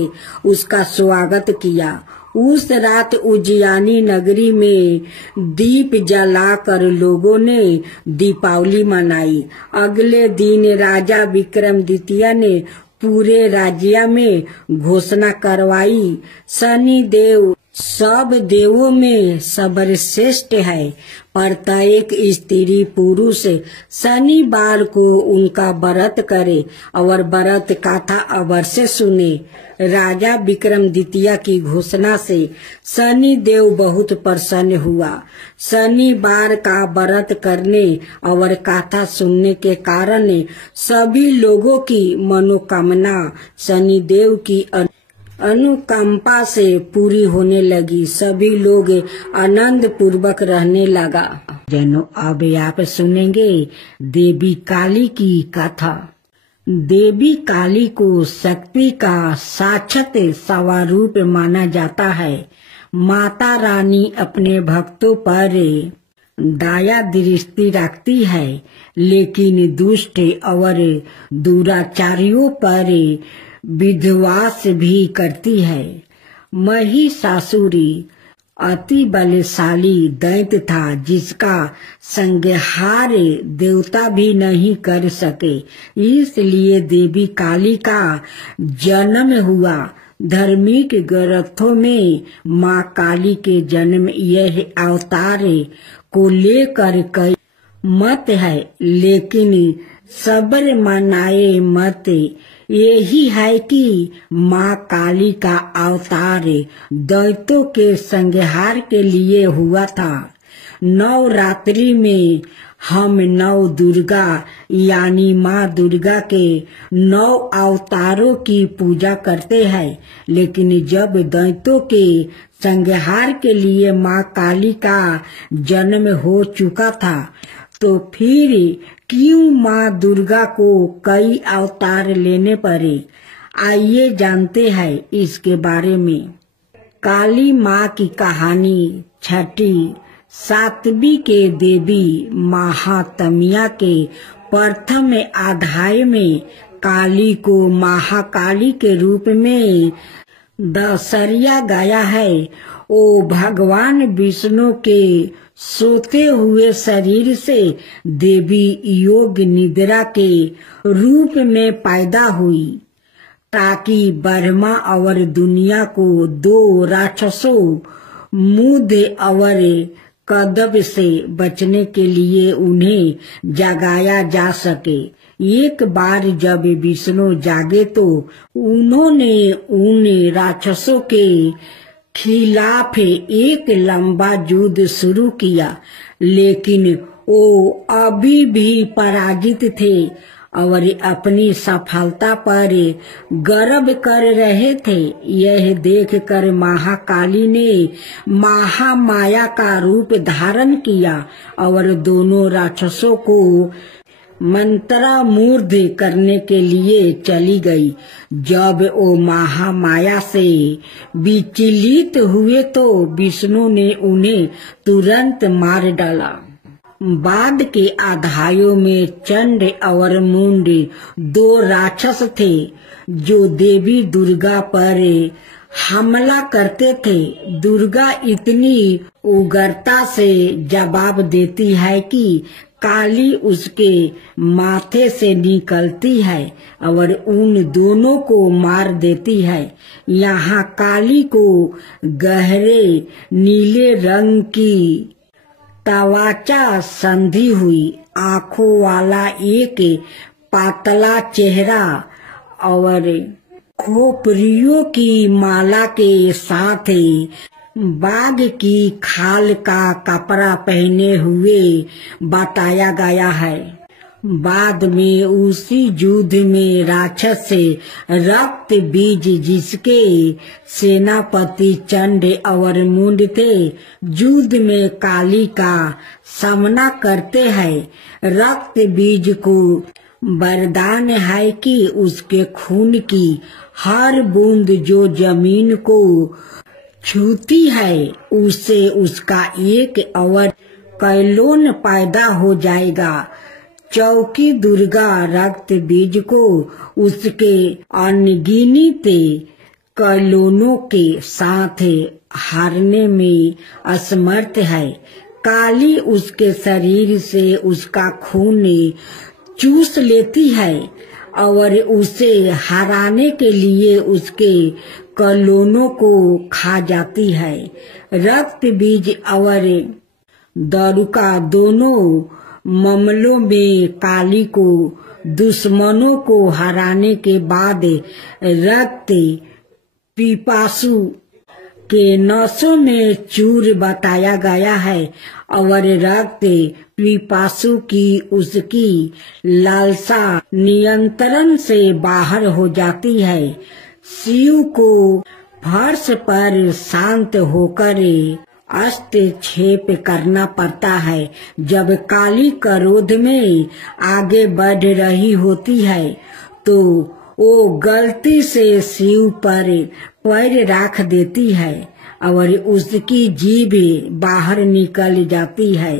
उसका स्वागत किया। उस रात उज्जैनी नगरी में दीप जलाकर लोगों ने दीपावली मनाई। अगले दिन राजा विक्रमादित्य ने पूरे राज्य में घोषणा करवाई, शनि देव सब देवों में सर्वश्रेष्ठ है। प्रत्येक स्त्री पुरुष शनिवार को उनका व्रत करे और व्रत कथा अवश्य सुने। राजा विक्रमादित्य की घोषणा से शनि देव बहुत प्रसन्न हुआ। शनिवार का व्रत करने और कथा सुनने के कारण सभी लोगों की मनोकामना शनि देव की अनुकंपा से पूरी होने लगी। सभी लोग आनंद पूर्वक रहने लगा। जनों, अब आप सुनेंगे देवी काली की कथा। देवी काली को शक्ति का साक्षात स्वरूप माना जाता है। माता रानी अपने भक्तों पर दया दृष्टि रखती है, लेकिन दुष्ट और दुराचारियों पर विध्वंस भी करती है। महिषासुर अति बलशाली दैत्य था, जिसका संहार देवता भी नहीं कर सके। इसलिए देवी काली का जन्म हुआ। धार्मिक ग्रंथों में माँ काली के जन्म यह अवतार को लेकर कई मत है, लेकिन सबर मनाए मत यही है कि माँ काली का अवतार दैत्यों के संहार के लिए हुआ था। नवरात्रि में हम नव दुर्गा यानी माँ दुर्गा के 9 अवतारों की पूजा करते हैं, लेकिन जब दैत्यों के संहार के लिए माँ काली का जन्म हो चुका था, तो फिर क्यों माँ दुर्गा को कई अवतार लेने पड़े? आइए जानते हैं इसके बारे में। काली माँ की कहानी छठी सातवीं के देवी महात्म्य के प्रथम अध्याय में काली को महाकाली के रूप में दर्शाया गया है। वो भगवान विष्णु के सोते हुए शरीर से देवी योग निद्रा के रूप में पैदा हुई, ताकि ब्रह्मा और दुनिया को 2 राक्षसों मुद और कदब से बचने के लिए उन्हें जगाया जा सके। एक बार जब विष्णु जागे तो उन्होंने उन राक्षसों के खिलाफ एक लंबा युद्ध शुरू किया, लेकिन वो अभी भी पराजित थे और अपनी सफलता पर गर्व कर रहे थे। यह देखकर महाकाली ने महामाया का रूप धारण किया और दोनों राक्षसों को मंत्रमुग्ध करने के लिए चली गई। जब वो महामाया से विचलित हुए तो विष्णु ने उन्हें तुरंत मार डाला। बाद के अध्यायों में चंड और मुंड 2 राक्षस थे जो देवी दुर्गा पर हमला करते थे। दुर्गा इतनी उग्रता से जवाब देती है कि काली उसके माथे से निकलती है और उन दोनों को मार देती है। यहाँ काली को गहरे नीले रंग की त्वचा संधि हुई, आंखों वाला एक पातला चेहरा और खोपड़ियों की माला के साथ बाघ की खाल का कपड़ा पहने हुए बताया गया है। बाद में उसी युद्ध में राक्षस से रक्त बीज, जिसके सेनापति चंड और मुंड थे, युद्ध में काली का सामना करते हैं। रक्त बीज को वरदान है कि उसके खून की हर बूंद जो जमीन को छूती है, उससे उसका एक और कैलोन पैदा हो जाएगा। चौकी दुर्गा रक्त बीज को उसके अनगिनत कैलोनों के साथ हारने में असमर्थ है। काली उसके शरीर से उसका खून चूस लेती है और उसे हराने के लिए उसके कैलोनों को खा जाती है। रक्त बीज और दारुका दोनों मामलों में काली को दुश्मनों को हराने के बाद रक्त पिपासु के नसों में चूर बताया गया है और रक्त पिपासु की उसकी लालसा नियंत्रण से बाहर हो जाती है। शिव को फर्श पर शांत होकर हस्तक्षेप करना पड़ता है। जब काली क्रोध में आगे बढ़ रही होती है तो वो गलती से शिव पर पैर रख देती है और उसकी जीभ बाहर निकल जाती है।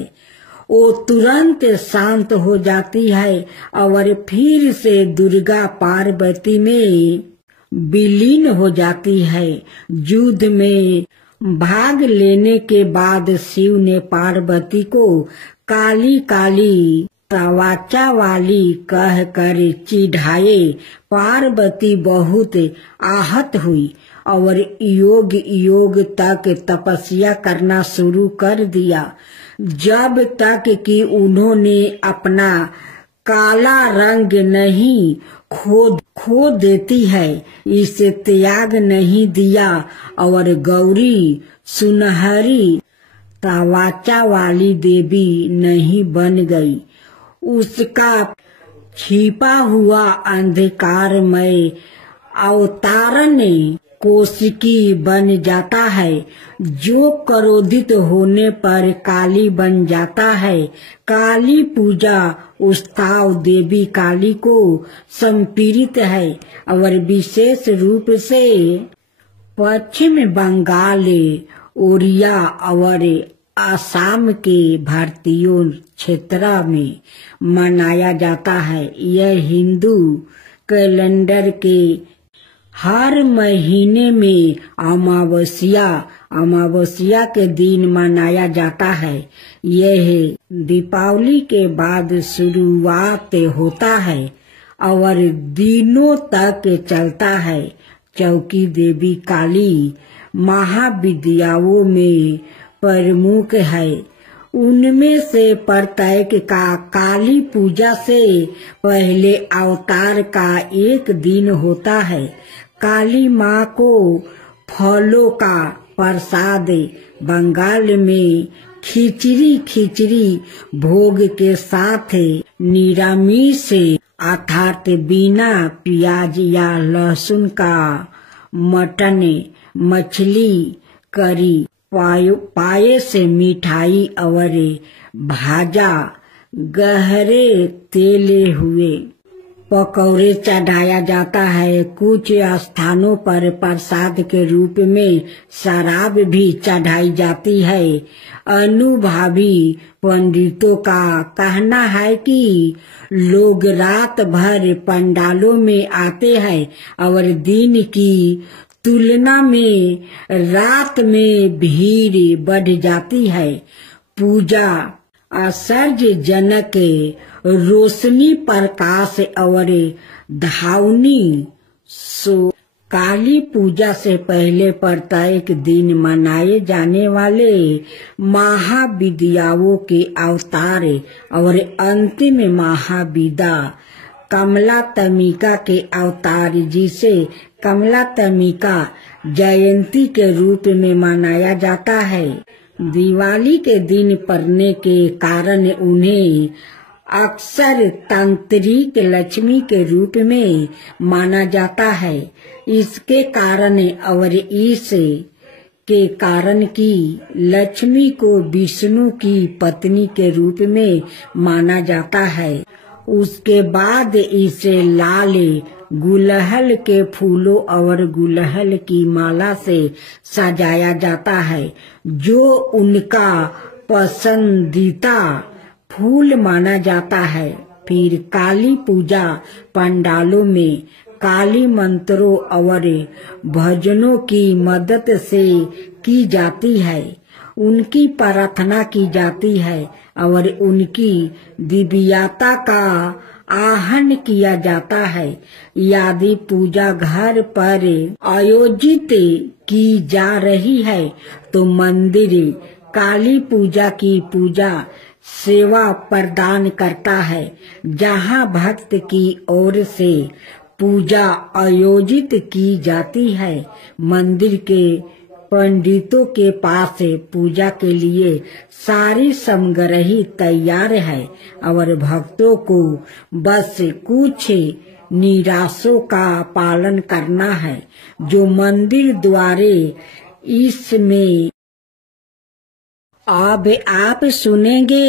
वो तुरंत शांत हो जाती है और फिर से दुर्गा पार्वती में विलीन हो जाती है। युद्ध में भाग लेने के बाद शिव ने पार्वती को काली काली तवाचा वाली कहकर चिढ़ाए। पार्वती बहुत आहत हुई और योग योग तक तपस्या करना शुरू कर दिया, जब तक कि उन्होंने अपना काला रंग नहीं खो देती है, इसे त्याग नहीं दिया और गौरी सुनहरी तवाचा वाली देवी नहीं बन गई। उसका छिपा हुआ अंधकारमय अवतारण कोशिकी बन जाता है, जो क्रोधित होने पर काली बन जाता है। काली पूजा उत्सव देवी काली को समर्पित है और विशेष रूप से पश्चिम बंगाल, ओडिया और असम के भारतीयों क्षेत्र में मनाया जाता है। यह हिंदू कैलेंडर के हर महीने में अमावस्या के दिन मनाया जाता है। यह दीपावली के बाद शुरुआत होता है और दिनों तक चलता है। चौकी देवी काली महाविद्याओं में प्रमुख है। उनमें से प्रत्येक का काली पूजा से पहले अवतार का एक दिन होता है। काली माँ को फलों का प्रसाद बंगाल में खिचड़ी भोग के साथ निरामिष अर्थात बिना प्याज या लहसुन का मटन, मछली, करी, पायस, मिठाई और भाजा गहरे तेले हुए पकौड़े चढ़ाया जाता है। कुछ स्थानों पर प्रसाद के रूप में शराब भी चढ़ाई जाती है। अनुभवी पंडितों का कहना है कि लोग रात भर पंडालों में आते हैं और दिन की तुलना में रात में भीड़ बढ़ जाती है। पूजा आश्चर्यजनक रोशनी, प्रकाश और धावनी सो काली पूजा से पहले प्रत्येक दिन मनाए जाने वाले महाविद्याओं के अवतार और अंतिम महाविद्या कमलात्मिका के अवतार, जिसे कमलात्मिका जयंती के रूप में मनाया जाता है, दिवाली के दिन पड़ने के कारण उन्हें अक्सर तांत्रिक लक्ष्मी के रूप में माना जाता है। इसके कारण और इस के कारण कि लक्ष्मी को विष्णु की पत्नी के रूप में माना जाता है। उसके बाद इसे लाल गुलहल के फूलों और गुलहल की माला से सजाया जाता है, जो उनका पसंदीदा फूल माना जाता है। फिर काली पूजा पंडालों में काली मंत्रों और भजनों की मदद से की जाती है। उनकी प्रार्थना की जाती है और उनकी दिव्यता का आहन किया जाता है। यदि पूजा घर पर आयोजित की जा रही है तो मंदिर काली पूजा की पूजा सेवा प्रदान करता है, जहां भक्त की ओर से पूजा आयोजित की जाती है। मंदिर के पंडितों के पास पूजा के लिए सारी सामग्री तैयार है और भक्तों को बस कुछ निर्देशों का पालन करना है, जो मंदिर द्वारे इसमें। अब आप सुनेंगे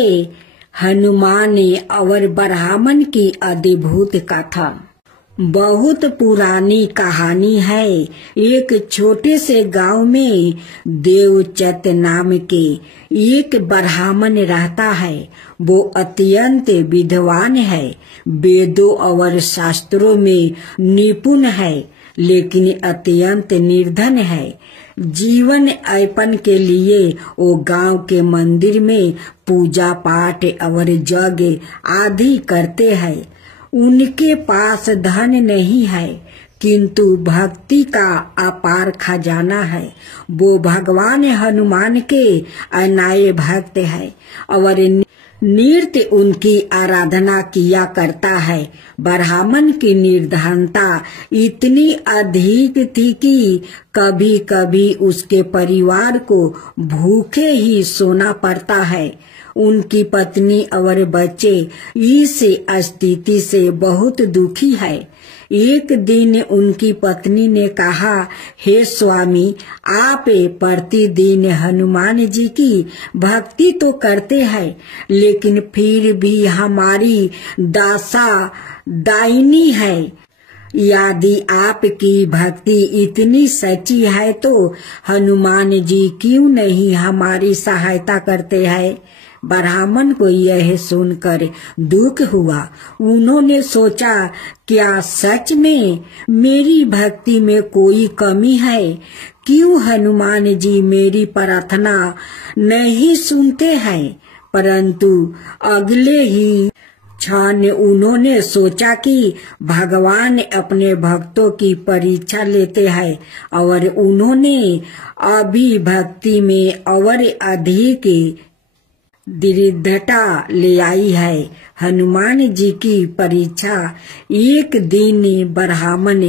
हनुमान और ब्राह्मण की अद्भुत कथा। बहुत पुरानी कहानी है। एक छोटे से गांव में देवचत नाम के एक ब्राह्मण रहता है। वो अत्यंत विद्वान है, वेदों और शास्त्रों में निपुण है, लेकिन अत्यंत निर्धन है। जीवन यापन के लिए वो गांव के मंदिर में पूजा पाठ और यज्ञ आदि करते हैं। उनके पास धन नहीं है, किंतु भक्ति का अपार खजाना है। वो भगवान हनुमान के अनाय भक्त है और नित्य उनकी आराधना किया करता है। ब्राह्मण की निर्धनता इतनी अधिक थी कि कभी कभी उसके परिवार को भूखे ही सोना पड़ता है। उनकी पत्नी और बच्चे इस स्थिति से बहुत दुखी है। एक दिन उनकी पत्नी ने कहा, हे स्वामी, आप प्रतिदिन हनुमान जी की भक्ति तो करते हैं, लेकिन फिर भी हमारी दशा दयनीय है। यदि आपकी भक्ति इतनी सच्ची है तो हनुमान जी क्यों नहीं हमारी सहायता करते हैं। ब्राह्मण को यह सुनकर दुख हुआ। उन्होंने सोचा, क्या सच में मेरी भक्ति में कोई कमी है? क्यों हनुमान जी मेरी प्रार्थना नहीं सुनते हैं? परंतु अगले ही क्षण उन्होंने सोचा कि भगवान अपने भक्तों की परीक्षा लेते हैं और उन्होंने अभी भक्ति में और अधिक दृढ़ता ले आई है। हनुमान जी की परीक्षा। एक दिन ब्राह्मण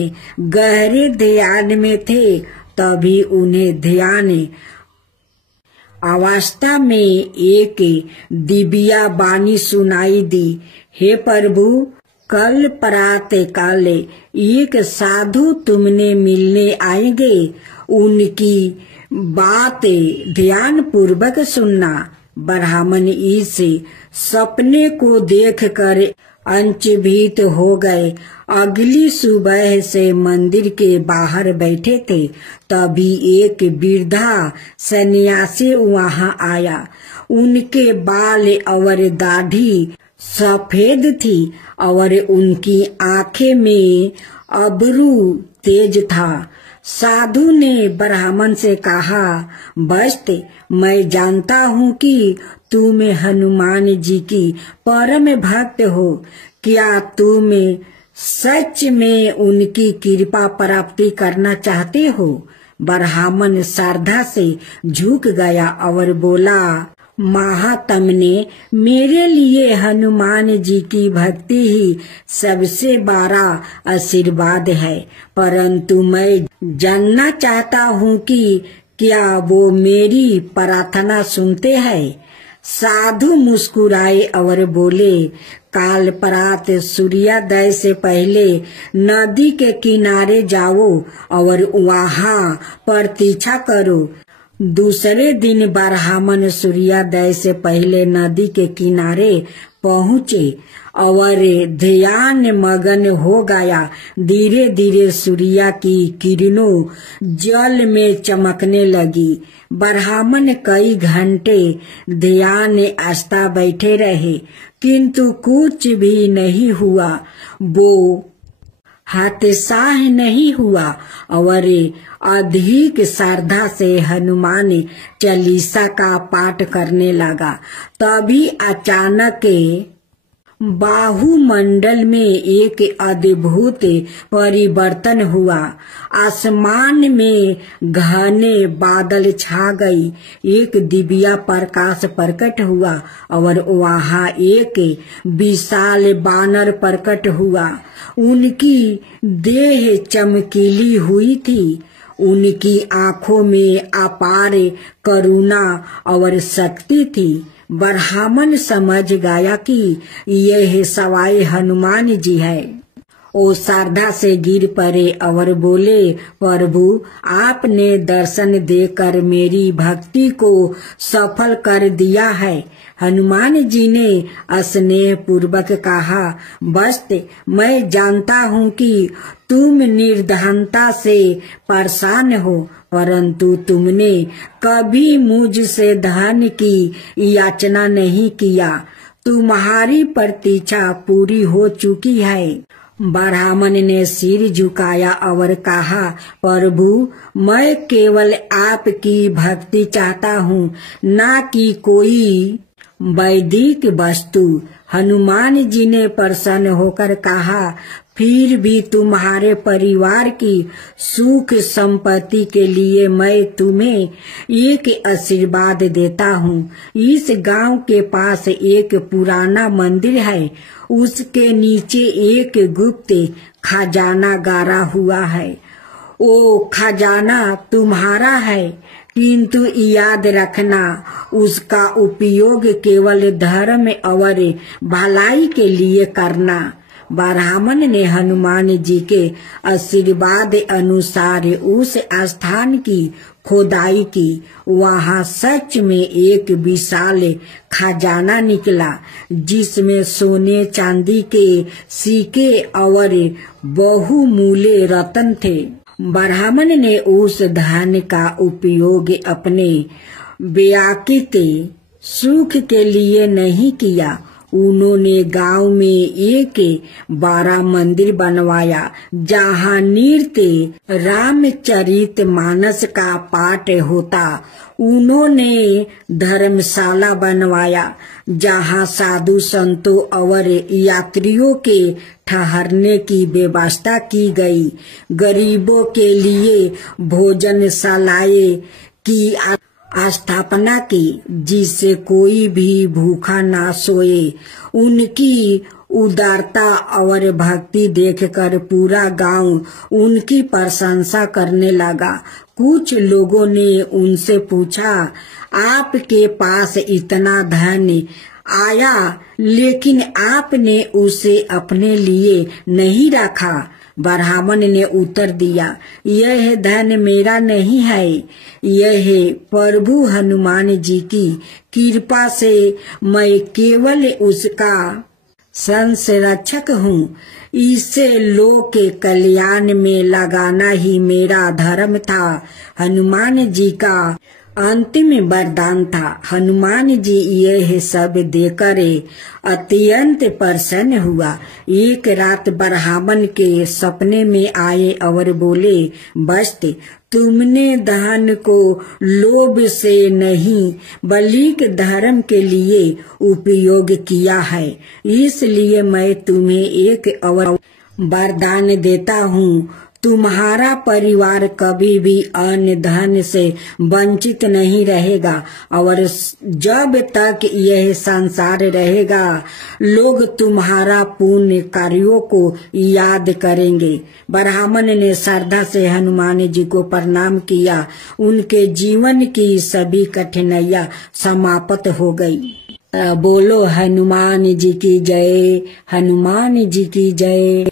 गहरे ध्यान में थे, तभी उन्हें ध्यान अवस्था में एक दिव्या वाणी सुनाई दी। हे प्रभु, कल प्रातः काल एक साधु तुमने मिलने आएंगे, उनकी बात ध्यान पूर्वक सुनना। ब्राह्मण इस सपने को देखकर अचंभित हो गए। अगली सुबह से मंदिर के बाहर बैठे थे, तभी एक वृद्धा सन्यासी वहां आया। उनके बाल और दाढ़ी सफेद थी और उनकी आंखें में अब्रू तेज था। साधु ने ब्राह्मण से कहा, बस्त, मैं जानता हूँ कि तुम हनुमान जी की परम भक्त हो। क्या तुम सच में उनकी कृपा प्राप्ति करना चाहते हो? ब्राह्मण श्रद्धा से झुक गया और बोला, महात्मने, मेरे लिए हनुमान जी की भक्ति ही सबसे बड़ा आशीर्वाद है, परंतु मैं जानना चाहता हूँ कि क्या वो मेरी प्रार्थना सुनते हैं? साधु मुस्कुराए और बोले, काल प्रात सूर्योदय से पहले नदी के किनारे जाओ और वहाँ प्रतीक्षा करो। दूसरे दिन ब्राह्मण सूर्योदय से पहले नदी के किनारे पहुँचे और ध्यान मगन हो गया। धीरे धीरे सूर्य की किरणों जल में चमकने लगी। ब्राह्मण कई घंटे ध्यान आस्था बैठे रहे, किंतु कुछ भी नहीं हुआ। वो हताश नहीं हुआ और अधिक श्रद्धा से हनुमान चालीसा का पाठ करने लगा। तभी अचानक बाहुमंडल में एक अद्भुत परिवर्तन हुआ। आसमान में घने बादल छा गई। एक दिव्य प्रकाश प्रकट हुआ और वहाँ एक विशाल बानर प्रकट हुआ। उनकी देह चमकीली हुई थी। उनकी आंखों में अपार करुणा और शक्ति थी। ब्राह्मण समझ गया कि यह सवाई हनुमान जी है। वो श्रद्धा से गिर पड़े और बोले, प्रभु आपने दर्शन देकर मेरी भक्ति को सफल कर दिया है। हनुमान जी ने स्नेह पूर्वक कहा, बस मैं जानता हूँ कि तुम निर्धनता से परेशान हो, परंतु तुमने कभी मुझसे धन की याचना नहीं किया। तुम्हारी प्रतीक्षा पूरी हो चुकी है। ब्राह्मण ने सिर झुकाया और कहा, प्रभु मैं केवल आपकी भक्ति चाहता हूँ, ना कि कोई वैदिक वस्तु। हनुमान जी ने प्रसन्न होकर कहा, फिर भी तुम्हारे परिवार की सुख संपत्ति के लिए मैं तुम्हें एक आशीर्वाद देता हूँ। इस गांव के पास एक पुराना मंदिर है, उसके नीचे एक गुप्त खजाना गाड़ा हुआ है। वो खजाना तुम्हारा है, किंतु याद रखना उसका उपयोग केवल धर्म और भलाई के लिए करना। ब्राह्मण ने हनुमान जी के आशीर्वाद अनुसार उस स्थान की खोदाई की। वहां सच में एक विशाल खजाना निकला, जिसमें सोने चांदी के सिक्के और बहुमूल्य रत्न थे। ब्राह्मण ने उस धन का उपयोग अपने व्यक्तिगत सुख के लिए नहीं किया। उन्होंने गांव में एक बड़ा मंदिर बनवाया, जहां नृत्य रामचरित मानस का पाठ होता। उन्होंने धर्मशाला बनवाया, जहां साधु संतों और यात्रियों के ठहरने की व्यवस्था की गई। गरीबों के लिए भोजनशालाएं की स्थापना की, जिससे कोई भी भूखा ना सोए। उनकी उदारता और भक्ति देखकर पूरा गांव उनकी प्रशंसा करने लगा। कुछ लोगों ने उनसे पूछा, आपके पास इतना धन आया, लेकिन आपने उसे अपने लिए नहीं रखा। ब्राह्मण ने उत्तर दिया, यह धन मेरा नहीं है, यह प्रभु हनुमान जी की कृपा से मैं केवल उसका संरक्षक हूँ। इसे लोक के कल्याण में लगाना ही मेरा धर्म था। हनुमान जी का अंतिम वरदान था। हनुमान जी यह सब देकर अत्यंत प्रसन्न हुआ। एक रात ब्राह्मण के सपने में आए और बोले, बस तुमने धन को लोभ से नहीं बल्कि धर्म के लिए उपयोग किया है, इसलिए मैं तुम्हें एक और वरदान देता हूँ। तुम्हारा परिवार कभी भी अन्न धन से वंचित नहीं रहेगा, और जब तक यह संसार रहेगा लोग तुम्हारा पुण्य कार्यों को याद करेंगे। ब्राह्मण ने श्रद्धा से हनुमान जी को प्रणाम किया। उनके जीवन की सभी कठिनाइयां समाप्त हो गई। बोलो हनुमान जी की जय, हनुमान जी की जय।